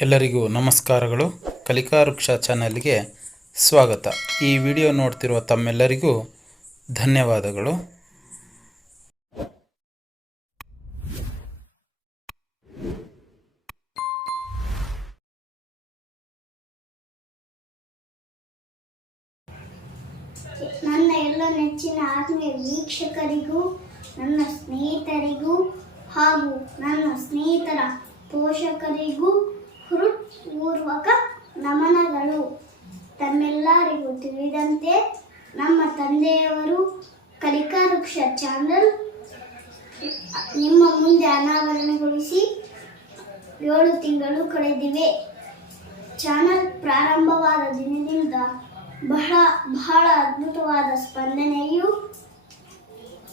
ಎಲ್ಲರಿಗೂ ನಮಸ್ಕಾರಗಳು. ಕಲಿಕಾ ವೃಕ್ಷ ಚಾನಲ್ಗೆ ಸ್ವಾಗತ. ಈ ವಿಡಿಯೋ ನೋಡ್ತಿರುವ ತಮ್ಮೆಲ್ಲರಿಗೂ ಧನ್ಯವಾದಗಳು. ನನ್ನ ಎಲ್ಲ ನೆಚ್ಚಿನ ಆತ್ಮೀಯ ವೀಕ್ಷಕರಿಗೂ, ನನ್ನ ಸ್ನೇಹಿತರಿಗೂ ಹಾಗೂ ನನ್ನ ಸ್ನೇಹಿತರ ಪೋಷಕರಿಗೂ ಹೃತ್ಪೂರ್ವಕ ನಮನಗಳು. ತಮ್ಮೆಲ್ಲರಿಗೂ ತಿಳಿದಂತೆ ನಮ್ಮ ತಂದೆಯವರು ಕಲಿಕಾ ವೃಕ್ಷ ಚಾನಲ್ ನಿಮ್ಮ ಮುಂದೆ ಅನಾವರಣಗೊಳಿಸಿ ಏಳು ತಿಂಗಳು ಕಳೆದಿವೆ. ಚಾನಲ್ ಪ್ರಾರಂಭವಾದ ದಿನದಿಂದ ಬಹಳ ಬಹಳ ಅದ್ಭುತವಾದ ಸ್ಪಂದನೆಯು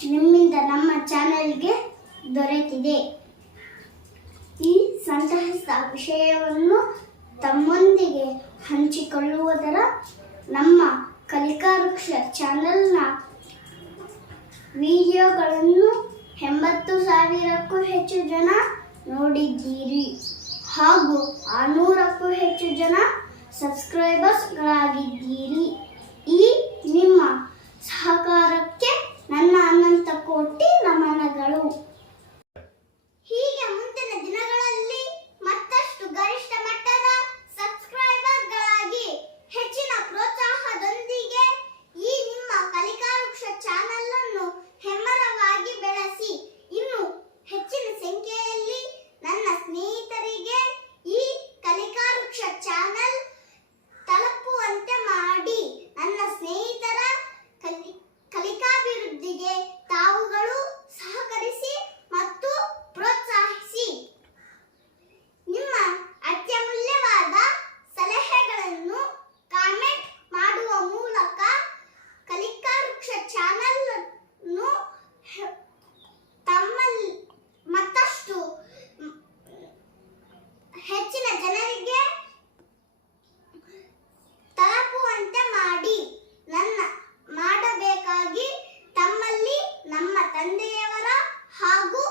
ನಿಮ್ಮಿಂದ ನಮ್ಮ ಚಾನಲ್ಗೆ ದೊರೆತಿದೆ. ಈ ಸಂತಹಿಸಿದ ವಿಷಯವನ್ನು ತಮ್ಮೊಂದಿಗೆ ಹಂಚಿಕೊಳ್ಳುವುದರ ನಮ್ಮ ಕಲಿಕಾ ವೃಕ್ಷ ಚಾನೆಲ್ನ ವಿಡಿಯೋಗಳನ್ನು ಎಂಬತ್ತು ಸಾವಿರಕ್ಕೂ ಹೆಚ್ಚು ಜನ ನೋಡಿದ್ದೀರಿ. ಹಾಗೂ ಆರುನೂರಕ್ಕೂ ಹೆಚ್ಚು ಜನ ಸಬ್ಸ್ಕ್ರೈಬರ್ಸ್ಗಳಾಗಿದ್ದೀರಿ. ತಂದೆಯವರ ಹಾಗೂ